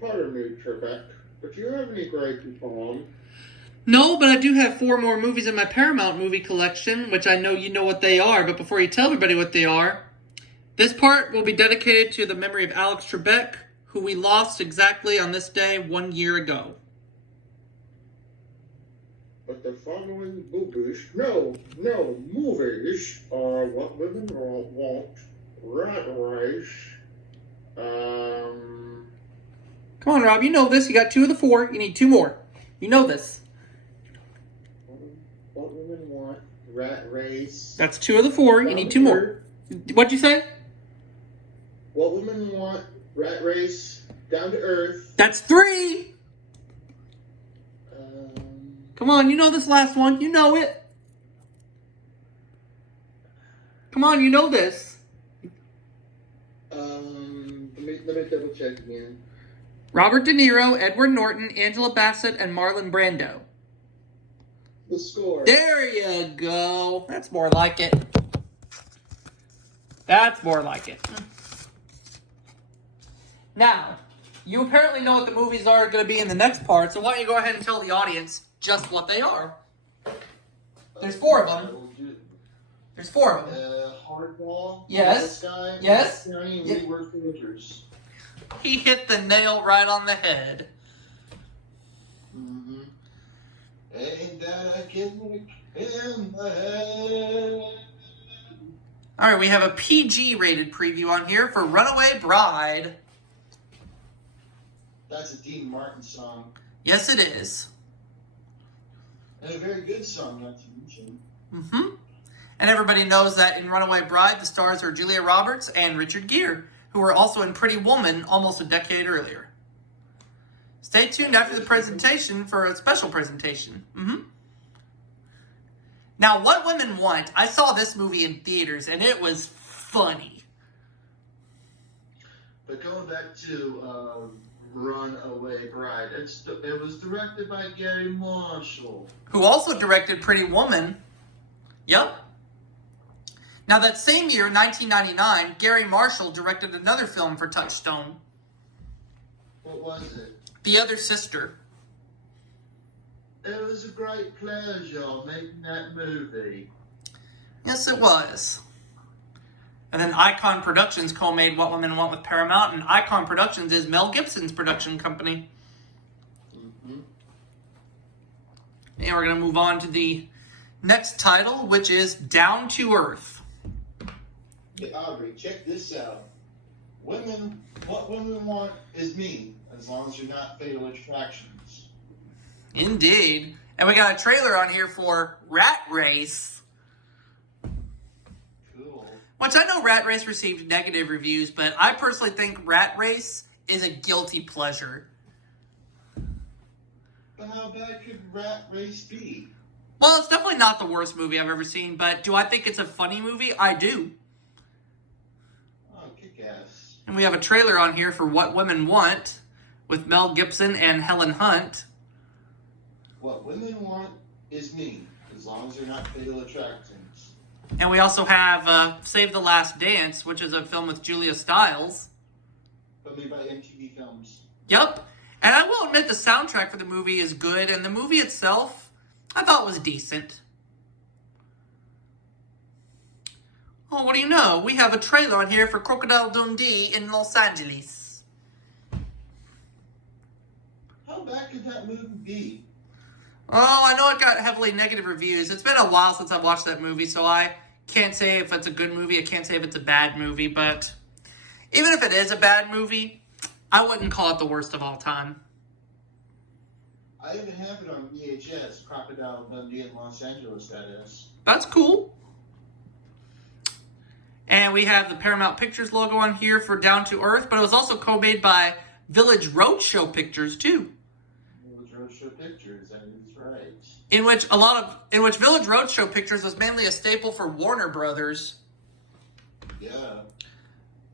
Pardon me, Trebek, but do you have any great poem? No, but I do have 4 more movies in my Paramount movie collection, which I know you know what they are, but before you tell everybody what they are, this part will be dedicated to the memory of Alex Trebek, who we lost exactly on this day 1 year ago. But the following movies are What Women Want, Rat Race, Come on, Rob, you know this. You got 2 of the 4. You need 2 more. You know this. What Women Want, Rat Race. That's 2 of the 4. You need 2 more. What'd you say? What Women Want, Rat Race, Down to Earth. That's 3! Come on, you know this last one. You know it. Come on, you know this. Let me double check again. Robert De Niro, Edward Norton, Angela Bassett, and Marlon Brando. The Score. There you go. That's more like it. That's more like it. Now, you apparently know what the movies are going to be in the next part, so why don't you go ahead and tell the audience just what they are. There's 4 of them. There's 4 of them. Hardball. Yes. Yes. He hit the nail right on the head. Mm-hmm. Ain't that a kick in the head? All right, we have a PG rated preview on here for Runaway Bride. That's a Dean Martin song. Yes, it is. And a very good song, not to mention. Mm-hmm. And everybody knows that in Runaway Bride, the stars are Julia Roberts and Richard Gere, who were also in Pretty Woman almost a decade earlier. Stay tuned after the presentation for a special presentation. Mm-hmm. Now, What Women Want, I saw this movie in theaters, and it was funny. But going back to Runaway Bride, it was directed by Gary Marshall. Who also directed Pretty Woman. Yep. Now, that same year, 1999, Gary Marshall directed another film for Touchstone. What was it? The Other Sister. It was a great pleasure making that movie. Yes, it was. And then Icon Productions co-made What Women Want with Paramount, and Icon Productions is Mel Gibson's production company. Mm-hmm. And we're going to move on to the next title, which is Down to Earth. Hey, Aubrey, check this out. What women want is me, as long as you're not Fatal Attractions. Indeed. And we got a trailer on here for Rat Race. Cool. Which I know Rat Race received negative reviews, but I personally think Rat Race is a guilty pleasure. But how bad could Rat Race be? Well, it's definitely not the worst movie I've ever seen, but do I think it's a funny movie? I do. Oh, kick-ass. And we have a trailer on here for What Women Want with Mel Gibson and Helen Hunt. What women want is me, as long as you're not Fatal Attractions. And we also have Save the Last Dance, which is a film with Julia Stiles. But made by MTV Films. Yep. And I will admit the soundtrack for the movie is good, and the movie itself, I thought was decent. Oh, what do you know? We have a trailer on here for Crocodile Dundee in Los Angeles. How bad could that movie be? Oh, I know it got heavily negative reviews. It's been a while since I've watched that movie, so I can't say if it's a good movie. I can't say if it's a bad movie, but even if it is a bad movie, I wouldn't call it the worst of all time. I even have it on VHS, Crocodile Dundee in Los Angeles, that is. That's cool. And we have the Paramount Pictures logo on here for Down to Earth, but it was also co-made by Village Roadshow Pictures, too. Village Roadshow Pictures, that is right. In which Village Roadshow Pictures was mainly a staple for Warner Brothers. Yeah.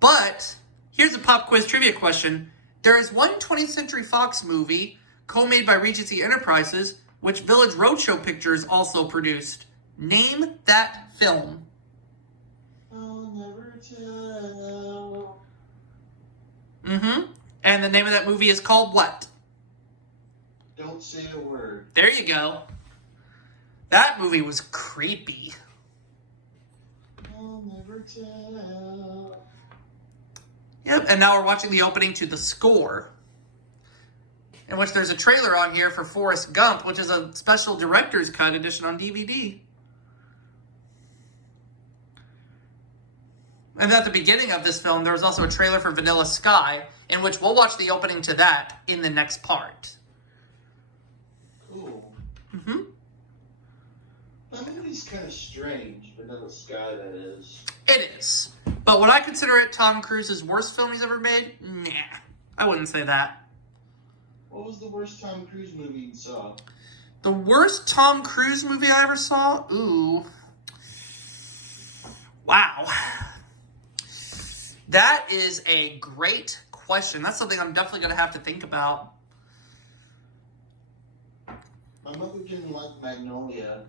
But here's a pop quiz trivia question. There is one 20th Century Fox movie co-made by Regency Enterprises, which Village Roadshow Pictures also produced. Name that film. I'll never tell. Mm-hmm. And the name of that movie is called what? Don't say a word. There you go. That movie was creepy. I'll never tell. Yep, and now we're watching the opening to The Score, in which there's a trailer on here for Forrest Gump, which is a special director's cut edition on DVD. And at the beginning of this film, there was also a trailer for Vanilla Sky, in which we'll watch the opening to that in the next part. Cool. Mm-hmm. That movie's kind of strange, Vanilla Sky, that is. It is. But would I consider it Tom Cruise's worst film he's ever made? Nah, I wouldn't say that. What was the worst Tom Cruise movie you saw? The worst Tom Cruise movie I ever saw? Ooh. Wow. That is a great question. That's something I'm definitely going to have to think about. My mother didn't like Magnolia.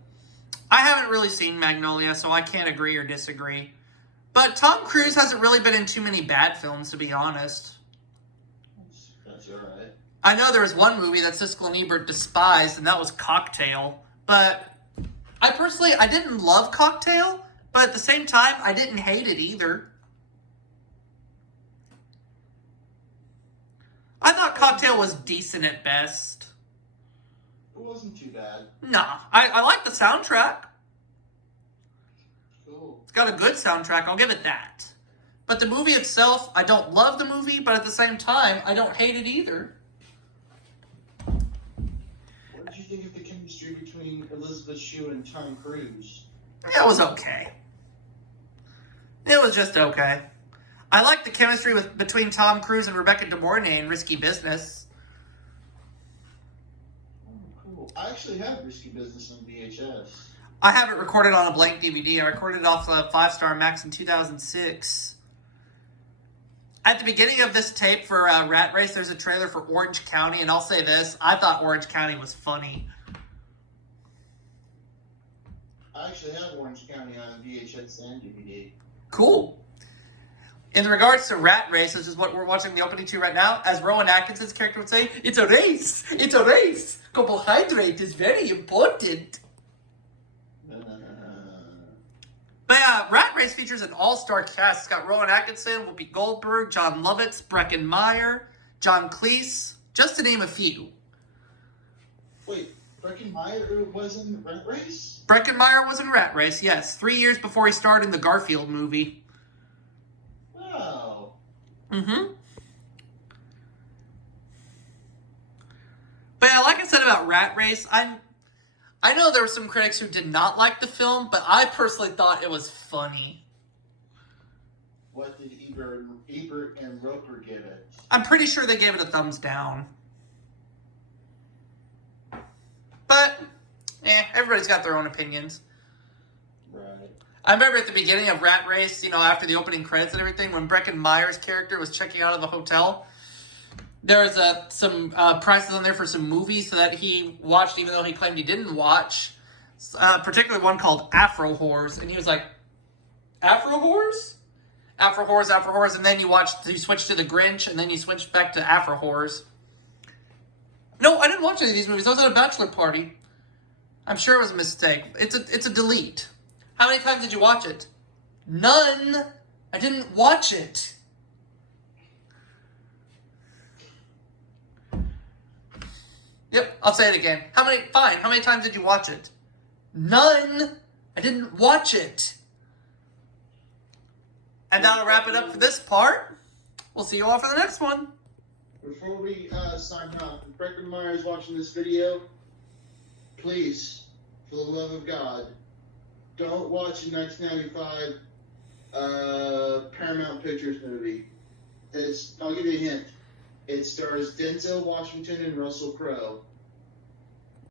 I haven't really seen Magnolia, so I can't agree or disagree. But Tom Cruise hasn't really been in too many bad films, to be honest. That's alright. I know there was one movie that Siskel and Ebert despised, and that was Cocktail. But I didn't love Cocktail, but at the same time, I didn't hate it either. I thought Cocktail was decent at best. It wasn't too bad. Nah, I like the soundtrack. Cool. It's got a good soundtrack, I'll give it that. But the movie itself, I don't love the movie, but at the same time, I don't hate it either. What did you think of the chemistry between Elizabeth Shue and Tom Cruise? It was okay. It was just okay. I like the chemistry between Tom Cruise and Rebecca De Mornay in Risky Business. Oh, cool. I actually have Risky Business on VHS. I have it recorded on a blank DVD. I recorded it off the 5-Star Max in 2006. At the beginning of this tape for Rat Race, there's a trailer for Orange County, and I'll say this, I thought Orange County was funny. I actually have Orange County on VHS and DVD. Cool. In regards to Rat Race, which is what we're watching the opening to right now, as Rowan Atkinson's character would say, it's a race! It's a race! Carbohydrate is very important. But yeah, Rat Race features an all-star cast. It's got Rowan Atkinson, Whoopi Goldberg, John Lovitz, Breckin Meyer, John Cleese, just to name a few. Wait, Breckin Meyer was in Rat Race? Breckin Meyer was in Rat Race, yes. 3 years before he starred in the Garfield movie. Wow. Mm-hmm. But yeah, like I said about Rat Race, I know there were some critics who did not like the film, but I personally thought it was funny. What did Ebert and Roper give it? I'm pretty sure they gave it a thumbs down. But, everybody's got their own opinions. Right. I remember at the beginning of Rat Race, after the opening credits and everything, when Breckin Meyer's character was checking out of the hotel, there was some prices on there for some movies that he watched, even though he claimed he didn't watch. Particularly one called Afro Whores, and he was like, Afro Whores? Afro Whores, Afro Whores, and then you switched to The Grinch, and then you switched back to Afro Whores. No, I didn't watch any of these movies. I was at a bachelor party. I'm sure it was a mistake. It's a delete. How many times did you watch it? None. I didn't watch it. Yep, I'll say it again. How many times did you watch it? None. I didn't watch it. And that'll wrap it up for this part. We'll see you all for the next one. Before we sign off, if Breckin Meyer is watching this video, please, for the love of God, don't watch a 1995 Paramount Pictures movie. I'll give you a hint. It stars Denzel Washington and Russell Crowe.